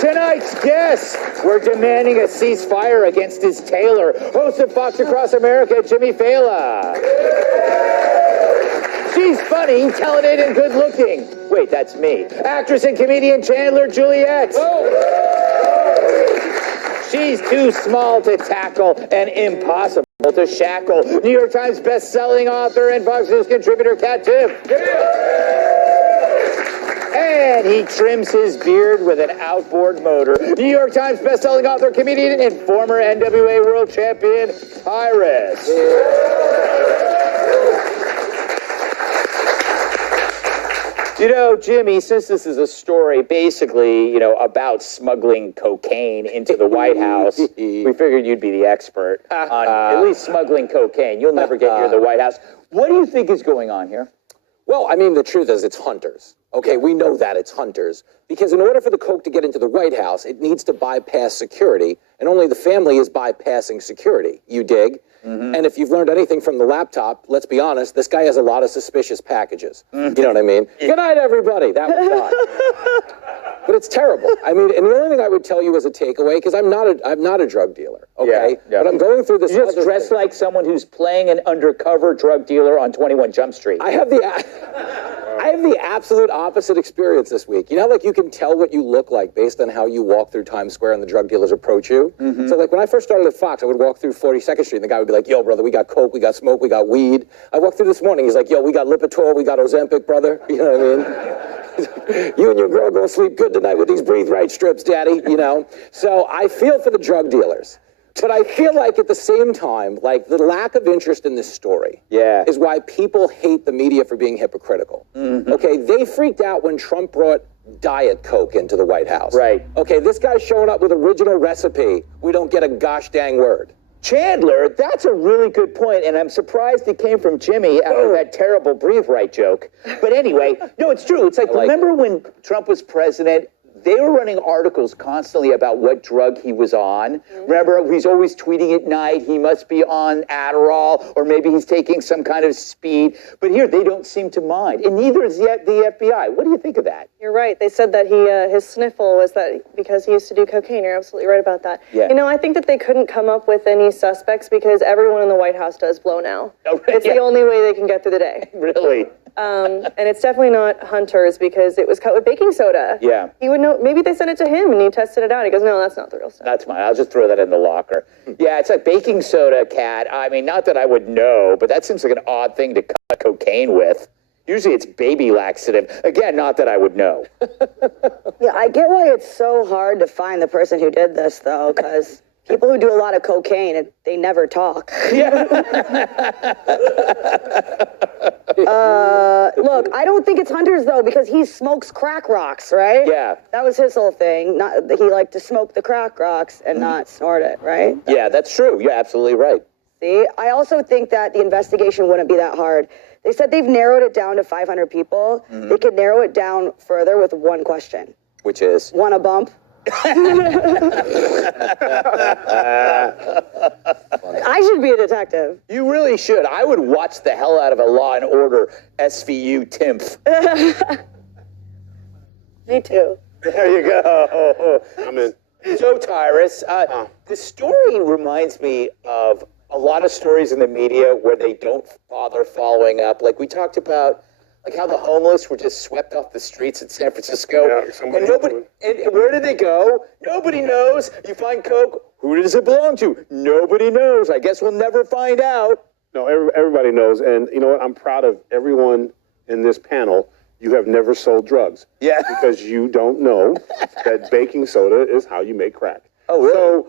Tonight's guests, we're demanding a ceasefire against his tailor. Host of Fox Across America, Jimmy Fallon. She's funny, talented, and good-looking. Wait, that's me. Actress and comedian Chandler Juliet. She's too small to tackle and impossible to shackle. New York Times best-selling author and Fox News contributor Kat Tiff. And he trims his beard with an outboard motor. New York Times best-selling author, comedian, and former NWA world champion, Tyrus. You know, Jimmy, since this is a story basically, about smuggling cocaine into the White House, we figured you'd be the expert on at least smuggling cocaine. You'll never get near the White House. What do you think is going on here? Well, I mean, the truth is it's hunters. Okay, we know that it's hunters. Because in order for the coke to get into the White House, it needs to bypass security, and only the family is bypassing security. You dig? Mm-hmm. And if you've learned anything from the laptop, let's be honest, this guy has a lot of suspicious packages. Mm-hmm. You know what I mean? Good night, everybody. That was done. But it's terrible. I mean, and the only thing I would tell you as a takeaway, because I'm not a drug dealer, okay? Yeah. But I'm going through this. You just dressed like someone who's playing an undercover drug dealer on 21 Jump Street. I have the absolute opposite experience this week. You know, like you can tell what you look like based on how you walk through Times Square and the drug dealers approach you. Mm-hmm. So like when I first started at Fox, I would walk through 42nd Street and the guy would be like, yo, brother, we got coke, we got smoke, we got weed. I walked through this morning, he's like, yo, we got Lipitor, we got Ozempic, brother. You know what I mean? You and your girl gonna sleep good tonight with these Breathe Right strips, daddy, you know? So I feel for the drug dealers. But I feel like at the same time, like the lack of interest in this story is why people hate the media for being hypocritical. Mm-hmm. Okay, they freaked out when Trump brought Diet Coke into the White House. Right. Okay, this guy's showing up with original recipe. We don't get a gosh dang word. Chandler, that's a really good point, and I'm surprised it came from Jimmy after that terrible Breathe Right joke. But anyway, no, it's true. It's like remember when Trump was president, they were running articles constantly about what drug he was on. Mm-hmm. Remember, he's always tweeting at night, he must be on Adderall, or maybe he's taking some kind of speed. But here, they don't seem to mind, and neither is yet the FBI. What do you think of that? You're right. They said that his sniffle was that because he used to do cocaine. You're absolutely right about that. Yeah. You know, I think that they couldn't come up with any suspects because everyone in the White House does blow now. Oh, right. It's the only way they can get through the day. Really? And it's definitely not hunters because it was cut with baking soda. Yeah. He would know, maybe they sent it to him and he tested it out. He goes, no, that's not the real stuff. That's fine. I'll just throw that in the locker. Yeah, it's like baking soda, Kat. I mean, not that I would know, but that seems like an odd thing to cut cocaine with. Usually it's baby laxative. Again, not that I would know. Yeah, I get why it's so hard to find the person who did this, though, because people who do a lot of cocaine, they never talk. Yeah. Look, I don't think it's hunters, though, because he smokes crack rocks, right? Yeah. That was his whole thing. He liked to smoke the crack rocks and not snort it, right? Yeah, that's true. You're absolutely right. See, I also think that the investigation wouldn't be that hard. They said they've narrowed it down to 500 people. Mm-hmm. They could narrow it down further with one question. Which is? Want a bump? I should be a detective. You really should. I would watch the hell out of a Law and Order SVU TIMF. Me too. There you go. I'm in. So, Tyrus, the story reminds me of a lot of stories in the media where they don't bother following up. Like we talked about, like how the homeless were just swept off the streets in San Francisco. Yeah, and where did they go? Nobody knows. You find coke, who does it belong to? Nobody knows. I guess we'll never find out. No, everybody knows. And you know what? I'm proud of everyone in this panel. You have never sold drugs. Yeah. Because you don't know that baking soda is how you make crack. Oh, really?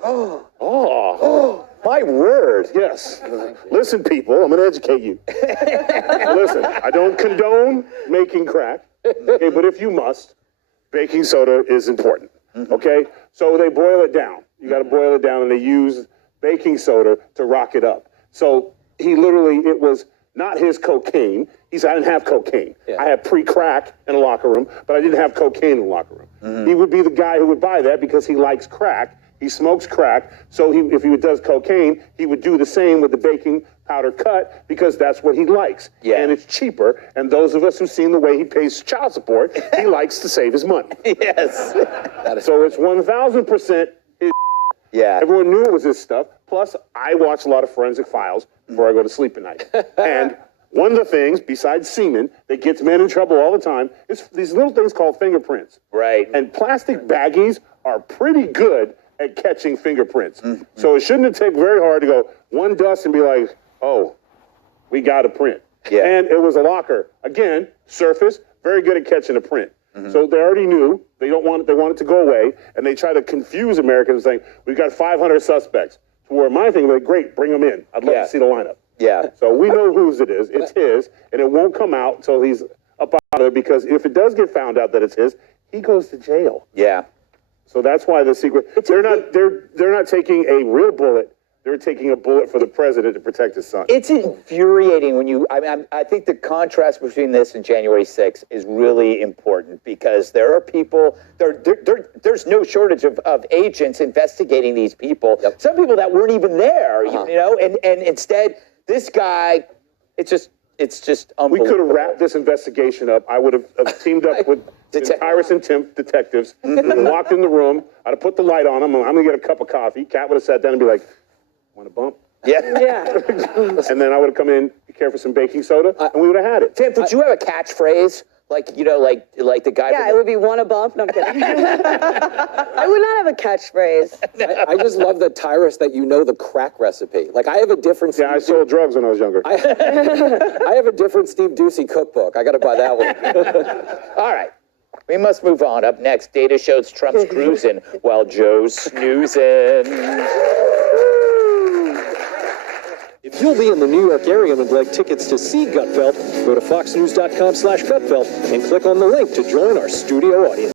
So, my word. Yes. Listen, people, I'm going to educate you. Listen, I don't condone making crack, okay, but if you must, baking soda is important, okay? So they boil it down. You got to boil it down, and they use baking soda to rock it up. So he literally, it was not his cocaine. He said, I didn't have cocaine. Yeah. I had pre-crack in the locker room, but I didn't have cocaine in the locker room. Mm-hmm. He would be the guy who would buy that because he likes crack. He smokes crack, so if he does cocaine, he would do the same with the baking powder cut because that's what he likes. Yeah. And it's cheaper. And those of us who've seen the way he pays child support, he likes to save his money. Yes. So it's 1,000% his. Yeah. Everyone knew it was his stuff. Plus, I watch a lot of Forensic Files before I go to sleep at night. And one of the things, besides semen, that gets men in trouble all the time is these little things called fingerprints. Right. And plastic baggies are pretty good at catching fingerprints. So it shouldn't have taken very hard to go one dust and be like, oh, we got a print. Yeah. And it was a locker. Again, surface, very good at catching a print. So they already knew they want it to go away, and they try to confuse Americans saying, we've got 500 suspects. To where my thing, like, great, bring them in. I'd love to see the lineup. Yeah. So we know whose it is. It's his, and it won't come out until he's up out of it, because if it does get found out that it's his, he goes to jail. Yeah. So that's why the secret. They're not taking a real bullet. They're taking a bullet for the president to protect his son. It's infuriating when you, I think the contrast between this and January 6th is really important, because there are people, there's no shortage of agents investigating these people. Yep. Some people that weren't even there, you know, and instead, this guy, it's just unbelievable. We could have wrapped this investigation up. I would have teamed up with Tyrus and Tim detectives, walked in the room, I'd have put the light on them, I'm going to get a cup of coffee. Kat would have sat down and be like, want a bump? Yeah. And then I would have come in, care for some baking soda, and we would have had it. Tim, would you have a catchphrase? Like, you know, like the guy. Yeah, it would be want a bump. No, I'm kidding. I would not have a catchphrase. I just love that, Tyrus, that you know the crack recipe. Like, I have a different... Yeah, I sold drugs when I was younger. I have a different Steve Ducey cookbook. I got to buy that one. All right. We must move on. Up next, data shows Trump's cruising while Joe's snoozing. If you'll be in the New York area and would like tickets to see Gutfeld, go to foxnews.com/Gutfeld and click on the link to join our studio audience.